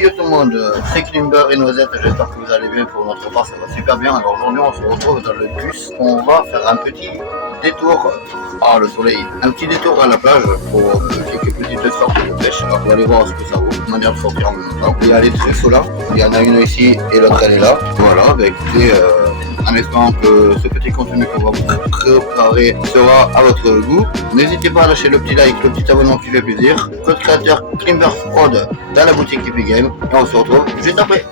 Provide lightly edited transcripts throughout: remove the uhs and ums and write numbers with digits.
yo tout le monde, c'est Klimber et Noisette, j'espère que vous allez bien. Pour notre part ça va super bien. Alors aujourd'hui on se retrouve dans le bus, on va faire un petit détour par le soleil, un petit détour à la plage pour quelques petites sorties de pêche. Alors on va aller voir ce que ça vaut, manière de sortir en même temps. Il y a les truffes là, il y en a une ici et l'autre elle est là. Voilà, bah écoutez, en espérant que ce petit contenu qu'on va vous préparer sera à votre goût. N'hésitez pas à lâcher le petit like, le petit abonnement qui fait plaisir. Code créateur Klimber Prod dans la boutique Epic Game. Et on se retrouve juste après.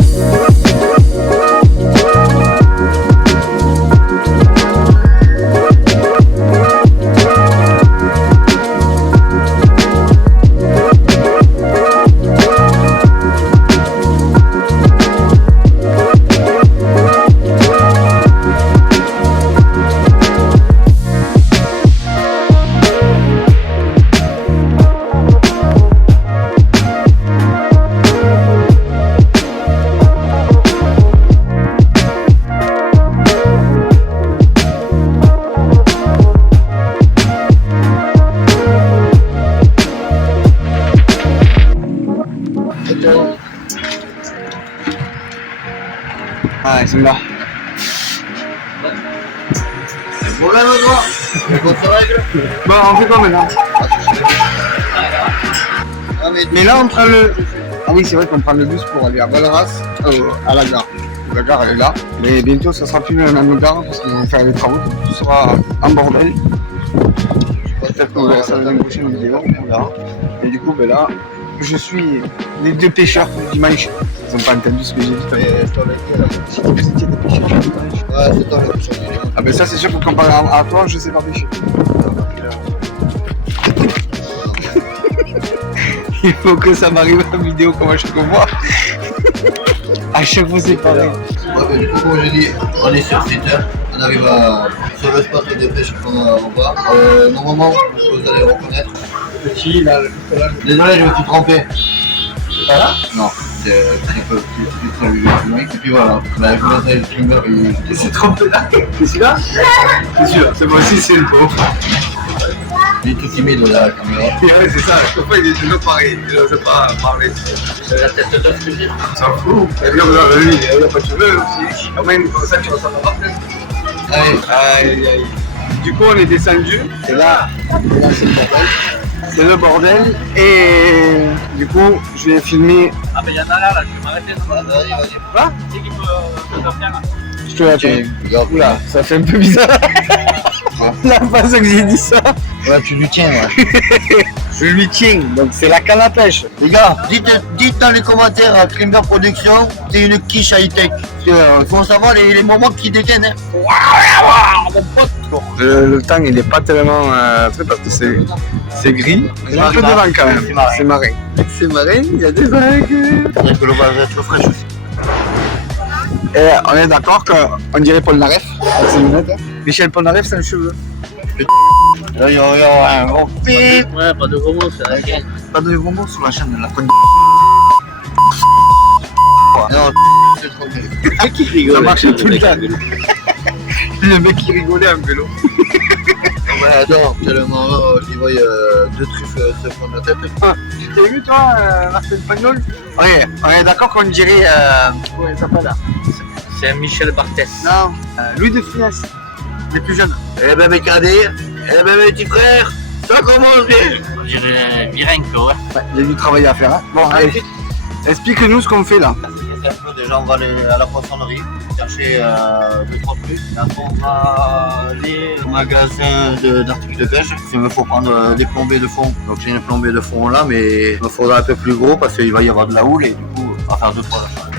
Ah, ils sont là. Problème à toi. On se règle. Bon, on fait quoi maintenant? Mais là, on prend le... Ah oui, c'est vrai qu'on prend le bus pour aller à Valras, à la gare. La gare, elle est là. Mais bientôt, ça sera plus la même gare parce qu'ils vont faire les travaux. Tout sera en bordel. Peut-être qu'on verra ça dans une prochaine vidéo. On verra. Et du coup, ben là, je suis les deux pêcheurs du dimanche. Ils n'ont pas entendu ce que j'ai dit. Si vous étiez des pêcheurs du dimanche. Ouais, c'est toi le pêcheur du dimanche. Ah ben ça, c'est sûr que comparé à toi, je sais pas pêcher. Il faut que ça m'arrive en vidéo comme à chaque fois. À chaque fois c'est pareil. Ouais, bah, du coup, comme j'ai dit, on est sur site, on arrive sur le spot de pêche qu'on va. Normalement, vous allez le reconnaître. Petit, là, Désolé, je me suis trompé. C'est pas là? Non, c'est un peu plus loin. Et puis voilà, la journée de Klimber, il s'est trompé là. C'est celui-là? C'est sûr, c'est moi aussi, c'est le pauvre. il est tout timide là, la caméra. Ouais, c'est ça, je comprends, il est toujours pareil, il ne sait pas parler. C'est la tête de ce que j'ai. On s'en fout. Lui, il n'a pas de cheveux aussi. Quand même, comme ça, tu ressembles à Martin. Allez. Aïe, aïe. Du coup, on est descendu. Et là, c'est le bordel. C'est le bordel. Et du coup, je vais filmer. Ah ben il y en a là, je vais m'arrêter. Vas-y. Quoi? C'est qui peut faire là. Je te l'attends. Tiens, regarde. Oula, ça fait un peu bizarre. La façon que j'ai dit ça. Ouais, tu lui tiens, ouais. Je lui tiens, donc c'est la canne à pêche. Les gars, dites dans les commentaires à Klimber Production, c'est une quiche high-tech. Il faut savoir les moments qui dégainent. Hein. Le temps il est pas tellement fait parce que c'est gris. Il y a un peu de vent quand même. C'est marin. C'est marin, il y a des vagues. Faudrait que l'eau va être fraîche aussi. Et on est d'accord qu'on dirait Polnareff. C'est une lunette, hein. Michel Polnareff, c'est un cheveu. Là, il y aura un gros pip. Ouais, pas de gros mots, c'est la gagne. Pas de gros mots sur la chaîne de la cogne. Non, c'est trop bien. C'est qui rigole? Ça marchait tout le temps. Le mec qui rigolait en vélo. Ouais, attends, tellement j'y vois deux truffes se prendre la tête. Tu t'es vu toi, Marcel Pagnol? Ouais, on est d'accord qu'on dirait. Ouais, ça s'appelle là. C'est un Michel Barthès. Non, Louis de Funès, les plus jeunes. Eh ben mes cadets, eh ben mes petits frères, ça commence bien. On dirait Virenque, ouais. Ouais, il y a du travail à faire. Hein. Bon, allez, explique-nous ce qu'on fait là. Déjà on va aller à la poissonnerie, chercher 2-3 trucs. Et après on va aller au magasin d'articles de pêche. Il me faut prendre des plombées de fond. Donc j'ai une plombée de fond là, mais il me faudra un peu plus gros parce qu'il va y avoir de la houle et du coup on va faire 2-3 achats.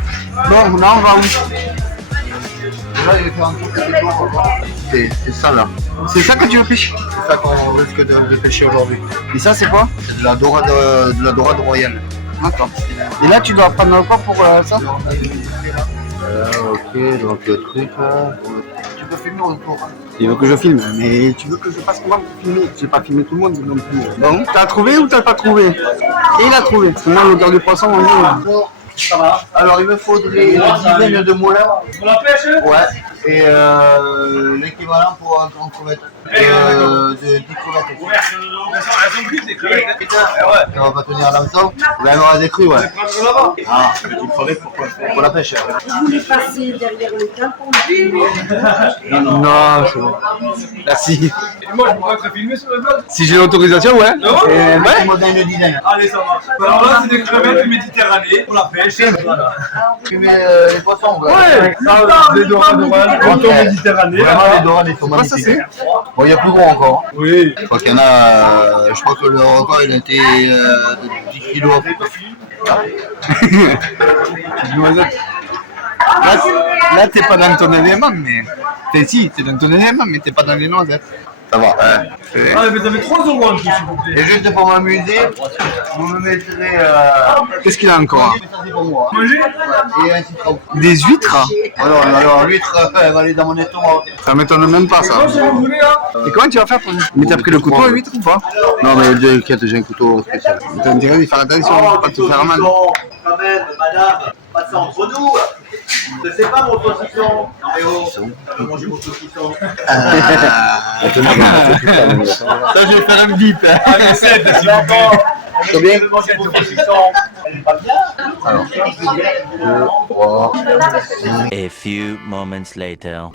Bon, là on va où? Déjà il va faire un tour quelque part. C'est ça là. C'est ça que tu veux pêcher? C'est ça qu'on risque de pêcher aujourd'hui. Et ça c'est quoi? C'est de la dorade royale. D'accord. Et là tu dois prendre quoi pour ça? Ok, donc le truc là. Tu peux filmer autour. Il veut que je filme, mais tu veux que je fasse comment pour filmer? Je vais pas filmer tout le monde non plus. Bon, t'as trouvé ou t'as pas trouvé? Et il a trouvé. Parce que moi, l'odeur du poisson, on est... Ça va. Alors il me faudrait une dizaine de moulins. Pour la pêche? Ouais. Et l'équivalent pour un crevette. 10 crevettes. Ça va pas tenir à l'hameçon? Vous allez avoir des crues, ouais. Ah, des crevettes pour la pêche. Vous voulez passer derrière le camp pour le Non, c'est bon. Merci. Moi, je pourrais être filmé sur le blog. Si j'ai l'autorisation, ouais. Non Ouais. Moi, dans une dizaine. Allez, ça marche. Alors là, c'est des crevettes de Méditerranée pour la pêche. Voilà. Tu mets les poissons, quoi. Ouais, ça, les dorades, canton Méditerranée. Vraiment, les dorades, ils sont magnifiques. Bon, il y a plus gros encore. Oui. Je crois qu'il y en a, je crois que le record, il a été de 10 kilos à peu près. Noisette. Là, t'es pas dans ton élément, mais. Si, t'es dans ton élément, mais t'es pas dans les noisettes. Ça va, hein. Ah, mais vous avez 3 euros en plus, s'il vous plaît. Et juste pour m'amuser, vous me mettrez. Qu'est-ce qu'il a encore? Ça, c'est pour moi. Manger Et un citron. Des huîtres? Alors l'huître, elle va aller dans mon estomac. Ça m'étonne même pas, ça. Comment si vous voulez, hein? Et comment tu vas faire pour. Mais t'as pris le couteau à huître ou pas? Non, mais t'inquiète, j'ai un couteau spécial. T'as intérêt d'y faire attention, pas te faire mal. Quand même, madame, pas de ça entre nous. C'est pas mon saucisson. Non, mais oh, je vais manger mon saucisson. Ça, je vais faire un bip. Allez, 7, s'il vous plaît. Combien? Je vais manger mon saucisson. Elle est pas bien. Alors, 3, A few moments later.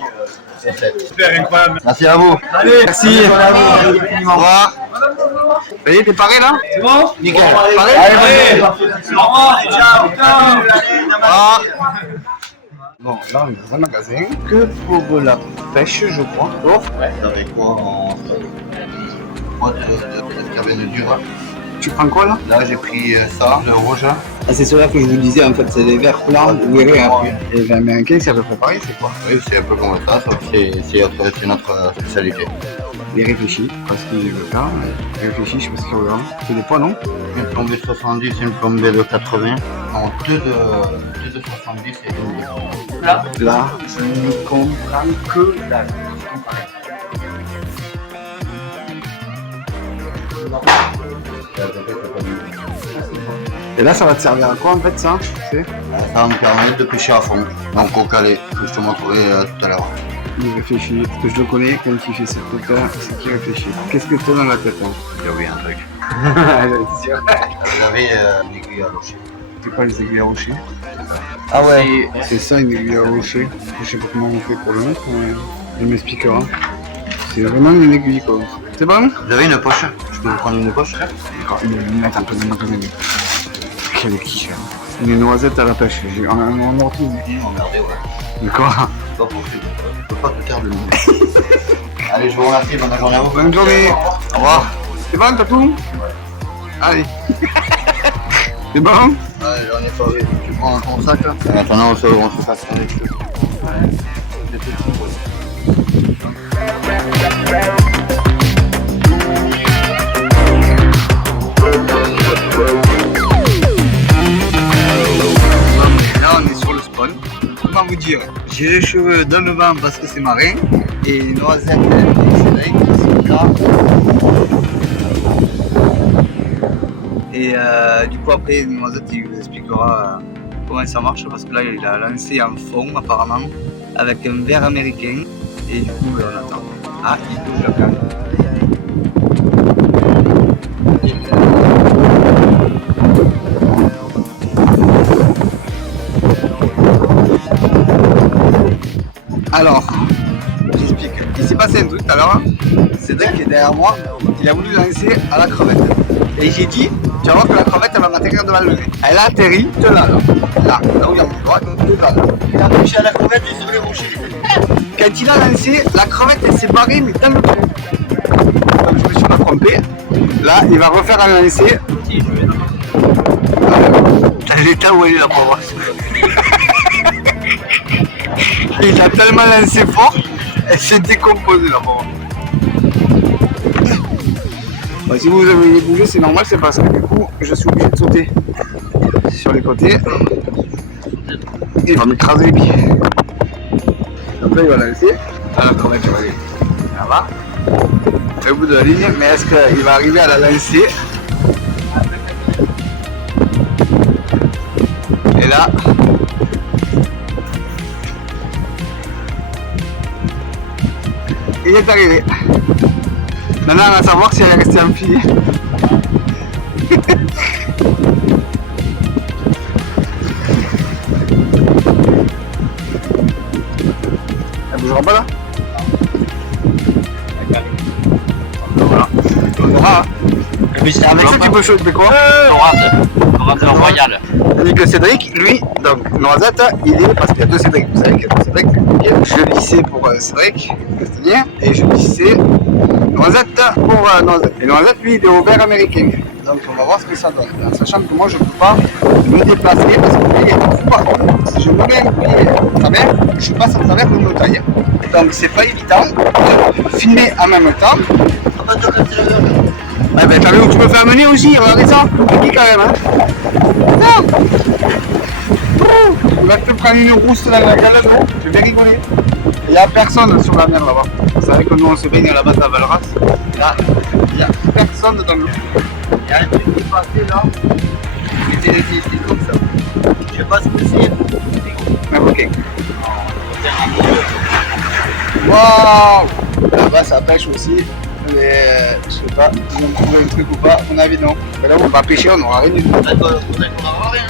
7. Super, incroyable. Merci à vous. Allez, Merci. Au revoir. Ça y est, t'es paré là? c'est bon? Nickel. Paré? Allez, au revoir, ciao, ciao. Bon, là, on est dans un magasin que pour la pêche, je crois. Oh. Avec quoi en boîte de cabane de dur. Tu prends quoi là? Là, j'ai pris ça, le rouge. Ah, c'est cela que je vous disais, en fait, c'est des verres blancs ou verts. Et les américains, c'est à peu près pareil, c'est quoi? Oui, c'est un peu comme ça, sauf que c'est notre spécialité. Il réfléchit, parce qu'il veut faire. Il réfléchit, je sais pas ce qu'il veut. C'est des poids, non? Une plombée de 70 et une plombée de 80. En deux de 70 et une. Là, je ne comprends que dalle. Et là, ça va te servir à quoi en fait, ça? C'est Ça va me permettre de pêcher à fond. Donc au calé, que je te montrerai tout à l'heure. Il réfléchit. Parce que je le connais, quand il fait cette tête-là, c'est qu'il réfléchit. Qu'est-ce que tu as dans la tête, hein? J'ai oublié un truc. C'est sûr. Vous avez une aiguille à rocher. C'est quoi les aiguilles à rocher? Ah ouais. C'est ça une aiguille à rocher. Je sais pas comment on fait pour le mettre, mais il m'expliquera. C'est vraiment une aiguille quoi. C'est bon? Vous avez une poche? Je peux vous prendre une poche? D'accord, une lunette un peu de macaroni. Quelle quiche. Une noisette à la pêche. J'ai un ordi. Emmerdé, ouais. De quoi? C'est pas possible. Je peux pas te faire de nous. Allez, je vous remercie. Bonne journée à vous. Bonne journée. Au revoir. C'est bon, t'as tout? Allez. C'est bon? Ouais, j'en ai pas vu. Tu prends ton sac là? En attendant, on se fasse avec eux. Là, on est sur le spawn. Comment vous dire? J'ai les cheveux dans le vent parce que c'est marin. Et les noisettes et les soleils qui sont là. Et du coup, après, Noisette, il vous expliquera comment ça marche parce que là, il a lancé en fond apparemment avec un verre américain. Et du coup, on attend. Ah, il bouge la canne. Alors, j'explique. Il s'est passé un truc tout à l'heure. Cédric qui est derrière moi, il a voulu lancer à la crevette. Et j'ai dit, tu vas voir que la crevette elle va m'atterrir devant le nez. Elle a atterri de là, là où il y a mon doigt, donc de là. Il a touché à la crevette et sur les rochers. Quand il a lancé, la crevette elle s'est barrée mais dans le trou. Donc je me suis pas trompé. Là, il va refaire un lancer. Dans l'état où elle est la pauvre. Il a tellement lancé fort, elle s'est décomposée la pauvre. Bah, si vous avez bougé, c'est normal, c'est parce que du coup, je suis obligé de sauter sur les côtés. Il va m'écraser les pieds. Donc là, il va lancer. Alors, comment tu vas aller? Ça va. Au bout de la ligne, mais est-ce qu'il va arriver à la lancer? Et là, il est arrivé. Maintenant, on va savoir si elle est restée en fille. Elle bougera pas là? Voilà. On verra. Mais c'est Avec ça, tu peux choisir quoi? Noisette royale. Tandis que Cédric, lui, donc Noisette, il est, parce qu'il y a deux Cédric, vous savez qu'il y a deux Cédric, je lissais pour Cédric Castagnère et je lissais Noisette pour Noisette. Et Noisette, lui, il est au vert américain. Donc on va voir ce que ça donne. En sachant que moi, je ne peux pas me déplacer parce que lui, il ne pas. Si je voulais à travers, je passe à travers une montagne. Donc c'est pas évident de filmer en même temps. Ah ben t'as vu où tu me fais amener aussi, regardez ça, c'est qui quand même hein. On va te prendre une rousse dans la galette, je vais bien rigoler. Il n'y a personne sur la mer là-bas. Vous savez que nous on se baigne à la base à Valras. Là, il n'y a personne dans l'eau. Il y a un truc qui est passé là. C'était comme ça. Je sais pas ce que c'est. Ah, ok. Waouh! Là-bas ça pêche aussi. Mais je sais pas, ils ont trouvé un truc ou pas, à mon avis non. Mais là on va pêcher, on n'aura rien du tout. Peut-être qu'on n'aura rien.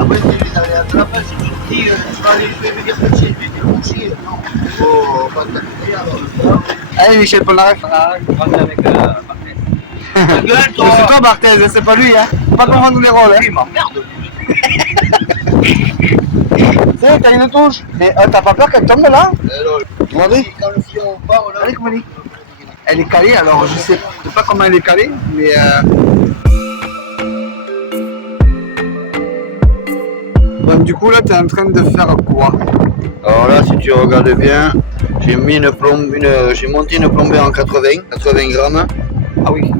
Après, si vous allez à la pêche, tu te dis, tu vas aller, je vais venir pêcher, je vais venir coucher. Non, faut pas t'appeler alors. Allez Michel Polnareff. Avec Barthez. C'est toi Barthez, c'est pas lui hein. Faut pas confondre les rôles hein. Il m'emmerde. Tu sais, t'as une touche. Mais t'as pas peur qu'elle tombe là? Demandez. Quand le fion part, là. Allez, comment elle est? Elle est calée, alors je sais pas comment elle est calée, mais bon, du coup là t'es en train de faire quoi? Alors là, si tu regardes bien, j'ai monté une plombée en 80 grammes. Ah oui.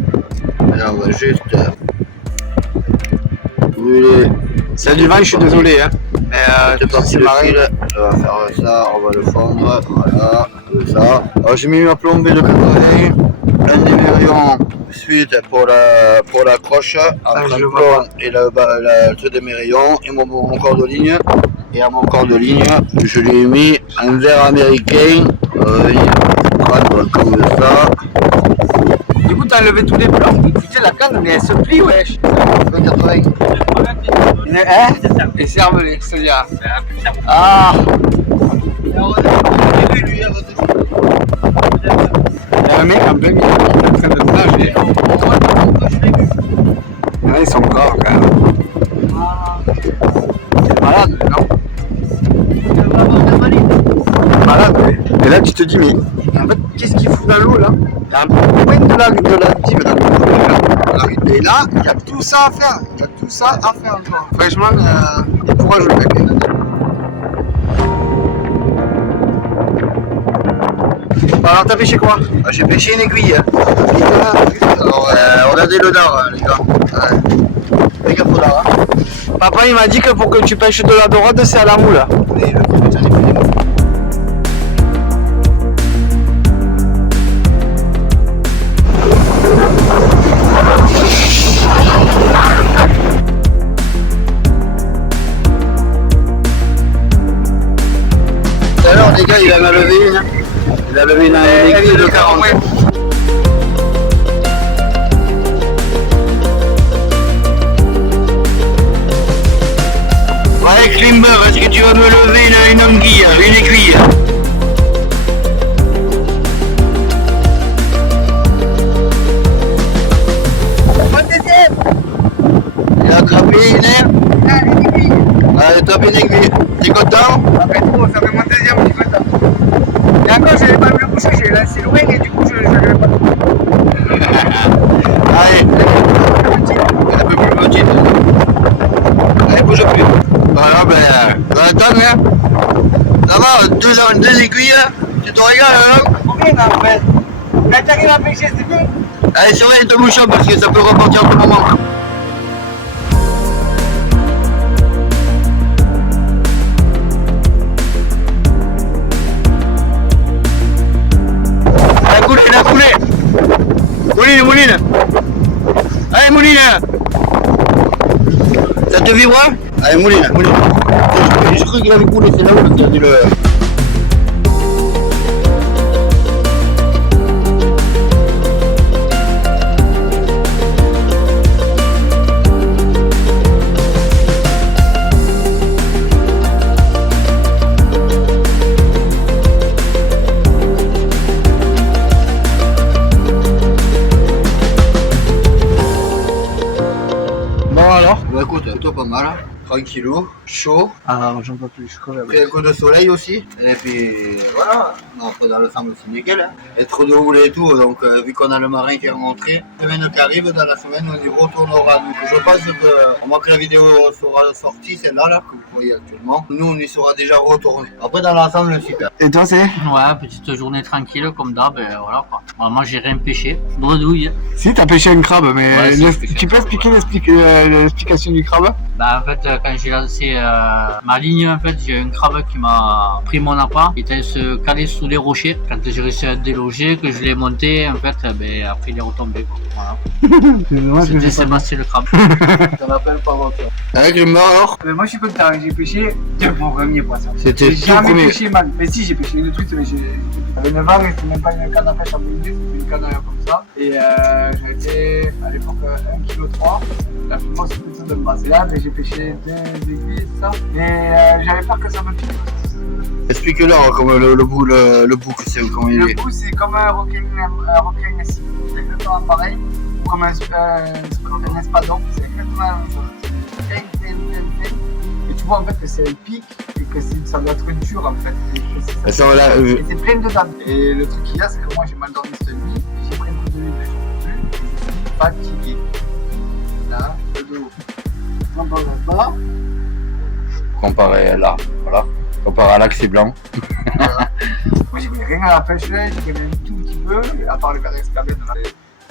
Alors on va juste brûler. C'est du vin, je suis désolé hein. C'est parti le fil, on va faire ça, on va le fondre, voilà, comme ça. Alors j'ai mis ma plombée de 80, un émerion suite pour la croche, entre le plomb et le truc d'émerion, et mon corps de ligne. Et à mon corps de ligne, je lui ai mis un verre américain, comme ça. Du coup t'as enlevé tous les blancs, tu sais la canne mais elle se plie wesh. 80. Hein? Et cervelé, c'est-à-dire. Ah! Il y a un mec en plein milieu qui est en train de nager. Ouais, ils sont grands quand même. C'est malade, non? Malade, ouais. Et là, tu te dis, mais en fait, qu'est-ce qu'il fout dans l'eau là? Il y a un point de la rive dans le et là, il y a tout ça à faire. Il y a tout ça à faire encore. Franchement, il pourra jouer avec. Alors, t'as pêché quoi? J'ai pêché une aiguille. Alors, on a des ledards, les gars. Ouais. Les gars, faut là. Papa, il m'a dit que pour que tu pêches de la dorade, c'est à la moule. Tout à l'heure, les gars, il en a levé une. Il a levé une aiguille de 40. Ouais, Klimber, est-ce que tu vas me lever une anguille, une aiguille? Il a attrapé une aire. Il a attrapé une aiguille. T'es content? Ah ben trop, ça fait mon deuxième petit peu. Et encore, je n'avais pas vu le boucher, j'ai laissé loin et du coup, je ne l'avais pas. Allez, un peu plus petite. Allez, bouge plus. Voilà, ben, dans le temps, hein. Ça va, deux aiguilles, tu te régales, hein? Combien en fait? Quand tu arrives à pêcher, c'est bien. Allez, surveille ton bouchon parce que ça peut repartir en tout moment. La coulée. Mouline. Allez, Mouline. Ça te vibre? Allez, Mouline. Je crois qu'il avait coulé, c'est là où il a dit le... mal, tranquillou, chaud. Ah, j'en peux plus, je crève. Après un coup de soleil aussi. Et puis voilà, après dans l'ensemble c'est nickel. Hein. Et trop de houle et tout, donc vu qu'on a le marin qui est rentré, la semaine qui arrive, dans la semaine on y retournera. Donc je pense que, à moins que la vidéo sera sortie, celle-là là, que vous voyez actuellement, nous on y sera déjà retourné. Après dans l'ensemble super. Et toi, c'est? Ouais, petite journée tranquille comme d'hab, voilà quoi. Moi j'ai rien pêché, bredouille. Si, t'as pêché un crabe, mais Ouais, si, j'ai pêché tu peux un crabe, expliquer l'explication du crabe? Bah en fait quand j'ai lancé ma ligne, en fait j'ai un crabe qui m'a pris mon appât, il était se caler sous les rochers. Quand j'ai réussi à déloger, que je l'ai monté, en fait après il est retombé quoi. Voilà. C'était Sébastien le crabe. Ça m'appelle pas votre. Avec le mort. Moi je suis content, j'ai pêché mon premier poisson. C'était J'ai tout jamais premier. pêché mal. Mais si, j'ai pêché une truite, mais j'avais 9 ans et c'était même pas une canne à pêche à bouillir, c'était une canne comme ça. Et j'avais été à l'époque 1,3 kg. La plus grosse poisson de base. Et là, j'ai pêché 2 aiguilles, ça. Et j'avais peur que ça me pique. Explique-leur comment le bout que c'est, comment il Le est. bout, c'est comme un requin ici. C'est exactement pareil. Ou comme un espadon. C'est exactement la même chose. Et tu vois en fait que c'est un pic et que ça doit être dur en fait. Et Ça, voilà, et c'est plein de dames. Et le truc qu'il y a, c'est que moi j'ai mal dormi cette nuit. J'ai pris un coup de nuit, mais je ne plus. Et je suis fatigué. Là, le dos. On ne parle pas. comparé là, voilà. Comparé à là que c'est blanc. Voilà. Moi j'ai mis rien à la pêche, j'ai mis un tout petit peu, à part le verre escabène,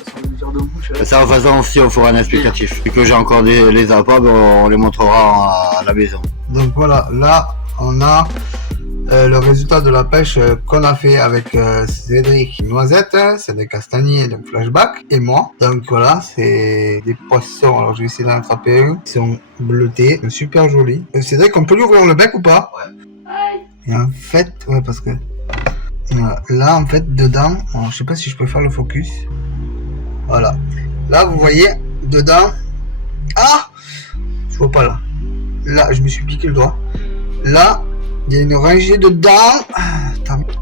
sur le mesure de bouche. Ça, en faisant aussi, on fera un explicatif. Vu que j'ai encore les appâts, on les montrera à la maison. Donc voilà, là on a le résultat de la pêche qu'on a fait avec Cédric Noisette, Cédric Castagnier, donc Flashback, et moi. Donc voilà, c'est des poissons. Alors je vais essayer d'en attraper un. Ils sont bleutés, super jolis. Cédric, on peut lui ouvrir le bec ou pas? Ouais. Et en fait, ouais, parce que là en fait dedans, alors, je sais pas si je peux faire le focus. Voilà. Là vous voyez dedans. Ah, je vois pas là. Là, je me suis piqué le doigt. Là, il y a une rangée dedans.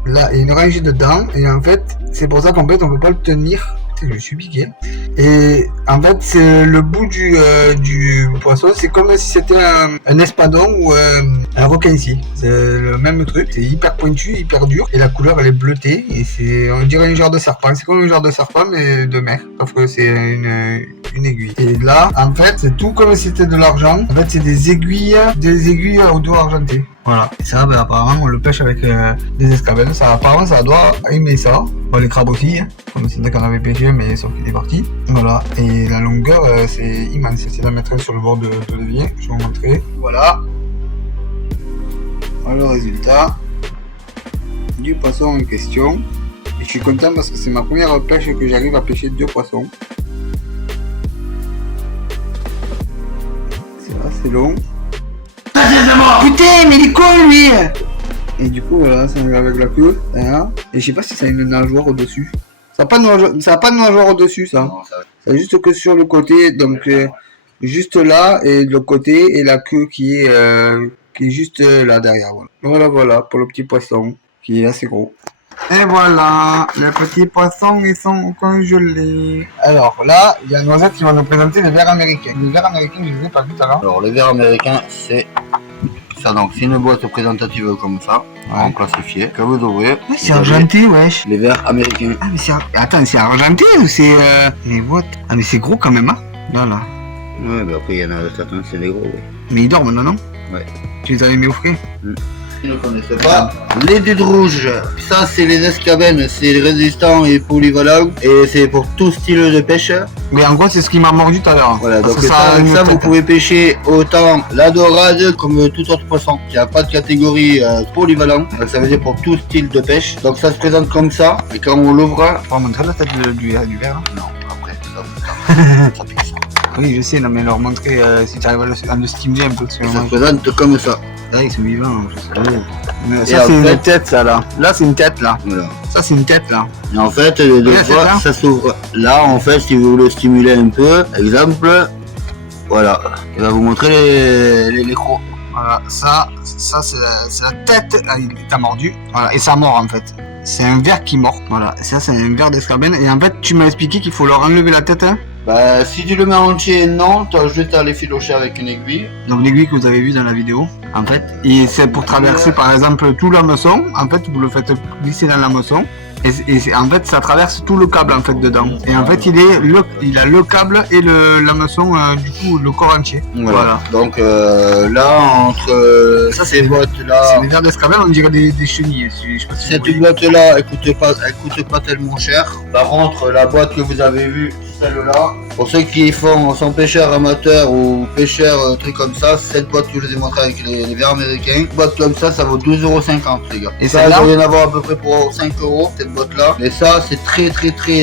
Là, il y a une rangée dedans. Et en fait, c'est pour ça qu'en fait, on peut pas le tenir. Putain, je me suis piqué. Et en fait, c'est le bout du poisson. C'est comme si c'était un espadon ou un requin-ci. C'est le même truc. C'est hyper pointu, hyper dur. Et la couleur, elle est bleutée. Et c'est, on dirait un genre de serpent. C'est comme un genre de serpent, mais de mer. Sauf que c'est une aiguille. Et là, en fait, c'est tout comme si c'était de l'argent. En fait, c'est des aiguilles au dos argenté. Voilà. Et ça, ben, apparemment, on le pêche avec des escabelles. Ça, apparemment, ça doit aimer ça. Bon, les crabes aussi, hein. Comme c'est vrai qu'on avait pêché, mais sauf qu'il est parti. Voilà. Et la longueur, c'est immense. C'est la mettre sur le bord de l'évier. Je vais vous montrer. Voilà. Voilà le résultat du poisson en question. Et je suis content parce que c'est ma première pêche que j'arrive à pêcher 2 poissons. C'est assez long. Putain, mais il est con lui! Et du coup, voilà, ça arrive avec la queue. Hein. Et je sais pas si ça a une nageoire au-dessus. Ça n'a pas de nageoire au-dessus, ça. Non, ça... C'est juste que sur le côté, donc juste là, et de l'autre côté, et la queue qui est juste là derrière. Voilà. Voilà, pour le petit poisson, qui est assez gros. Et voilà, les petits poissons, ils sont congelés. Alors là, il y a Noisette qui va nous présenter les vers américains. Les vers américains, je ne les ai pas vus tout à l'heure. Alors, les verres américains, c'est ça. Donc, c'est une boîte représentative comme ça, en classifié, que vous ouvrez. Ouais, c'est argenté, wesh. Les verres américains. Ah, mais c'est... Attends, c'est argenté ou c'est... Mais what? Ah, mais c'est gros quand même, hein. Là. Ouais, bah après, il y en a certains, c'est des gros, ouais. Mais ils dorment, non? Ouais. Tu les avais mis au frais? Ils ne connaissent pas. Les dudes rouges, ça c'est les escabènes, c'est résistant et polyvalent. Et c'est pour tout style de pêche. Mais en gros, c'est ce qui m'a mordu tout à l'heure. Voilà, parce donc que ça vous pouvez pêcher autant la dorade comme tout autre poisson. Il n'y a pas de catégorie polyvalent. Donc ça veut dire pour tout style de pêche. Donc ça se présente comme ça. Et quand on l'ouvre... On va montrer la tête du verre. Non, après, ça pique ça. Oui, je sais, non, mais leur montrer si tu arrives à le stimuler un peu. Ça se présente comme ça. Là, ils sont vivants, je sais. Et Ça, c'est après- une tête, ça, là. Là, c'est une tête, là. Voilà. Ça, c'est une tête, là. Et en fait, les deux Oui, c'est fois, ça. ça s'ouvre. Là, en fait, si vous voulez stimuler un peu, exemple, voilà, il va vous montrer les crocs. Voilà, ça c'est la tête. Ah, il t'a mordu. Voilà, et ça mord, en fait. c'est un ver qui mord. Voilà, ça c'est un ver d'escarbène. Et en fait, tu m'as expliqué qu'il faut leur enlever la tête. Hein. Bah, si tu le mets entier, non, tu as juste à l'effilocher avec une aiguille. Donc l'aiguille que vous avez vue dans la vidéo, en fait, et c'est pour traverser par exemple tout l'hameçon. En fait, vous le faites glisser dans l'hameçon. Et en fait, ça traverse tout le câble en fait dedans. Et en fait, il a le câble et l'hameçon, du coup, le corps entier. Voilà. Donc là, entre ça, ces boîtes-là. C'est des vers d'escarbène, on dirait des chenilles. Je sais pas si Cette boîte-là, elle coûte pas tellement cher. Par contre, la boîte que vous avez vue, celle-là, pour ceux qui sont pêcheurs amateurs ou pêcheurs trucs comme ça, cette boîte que je vous ai montré avec les vers américains, une boîte comme ça vaut 2,50 €, les gars. Et ça, celle-là, il doit y en avoir à peu près pour 5 €, cette boîte-là. Mais ça, c'est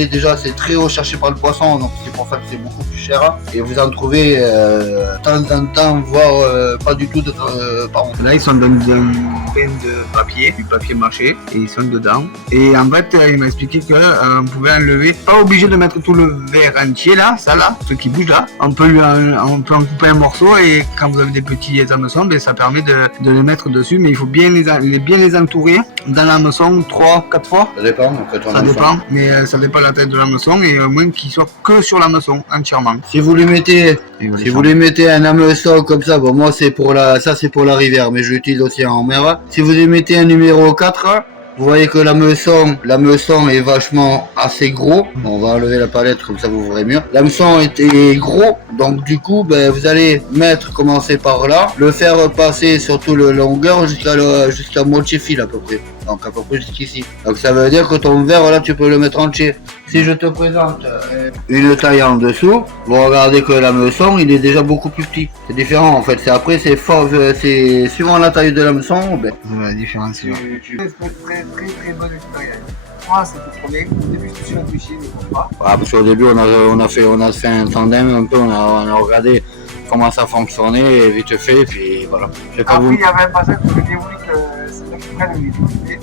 déjà c'est très recherché par le poisson, donc c'est pour ça que c'est beaucoup plus cher. Et vous en trouvez de temps en temps, voire pas du tout par contre. là, ils sont dans un pain de papier, du papier mâché, et ils sont dedans. Et en fait, il m'a expliqué qu'on pouvait enlever, pas obligé de mettre tout le verre entier là, ça là, ce qui bouge là, on peut en couper un morceau et quand vous avez des petits hameçons, ben, ça permet de les mettre dessus, mais il faut bien les entourer dans l'hameçon 3-4 fois. Ça dépend, en fait. Ça dépend, mais ça dépend de la taille de l'hameçon et au moins qu'il soit que sur l'hameçon entièrement. Si vous lui mettez, un hameçon comme ça, bon moi c'est pour c'est pour la rivière, mais je l'utilise aussi en mer. Si vous lui mettez un numéro 4, vous voyez que l'hameçon est vachement assez gros. Bon, on va enlever la palette comme ça vous verrez mieux. L'hameçon est gros, donc du coup ben, vous allez commencer par là, le faire passer sur toute la longueur jusqu'à moitié fil à peu près. Donc à peu près jusqu'ici. Donc ça veut dire que ton verre là tu peux le mettre entier. Si je te présente une taille en dessous, vous regardez que l'hameçon il est déjà beaucoup plus petit. C'est différent en fait. C'est suivant la taille de l'hameçon. Ben, La différence. tu- Très bonne expérience. Moi, c'était trop bien. Au début, je me suis réfléchi, mais pourquoi pas. Ah, parce qu'au début on a fait un tandem un peu, on a regardé comment ça fonctionnait et vite fait, puis voilà. Je sais pas Après, vous. il y avait un passage que j'ai bien voulu que c'est là qui prenne une idée.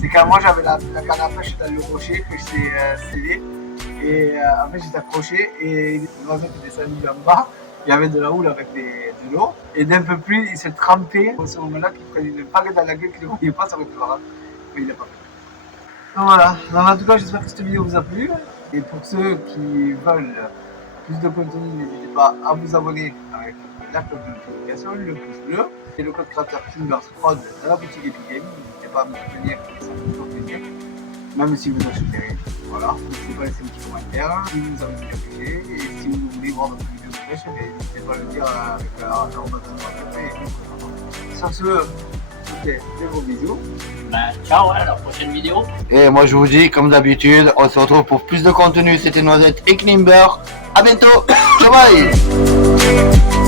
C'est quand moi j'avais la canne à pêche dans le rocher que j'ai scellé. Et en fait, j'étais accroché et l'oiseau qui descendait en bas. Il y avait de la houle avec de l'eau. Et d'un peu plus, il s'est trempé. À ce moment-là, qu'il prenait une bague dans la gueule qu'il ne voyait pas, ça aurait été marrant. Mais il n'a pas fait. Donc voilà. Donc, en tout cas, j'espère que cette vidéo vous a plu. Et pour ceux qui veulent plus de contenu, n'hésitez pas à vous abonner avec la cloche de notification, le pouce bleu et le code créateur KingersProd dans la boutique Epic Games. N'hésitez pas à me soutenir, ça me fait toujours plaisir. Même si vous achetez rien. Voilà. N'hésitez pas à laisser un petit commentaire si vous avez bien pêché. Et si vous voulez voir votre vidéo de pêche, n'hésitez pas à le dire avec sur ce, c'était des gros bisous. Ben, ciao, à la prochaine vidéo. Et moi je vous dis, comme d'habitude, on se retrouve pour plus de contenu. C'était Noisette et Knimber. À bientôt. Ciao bye.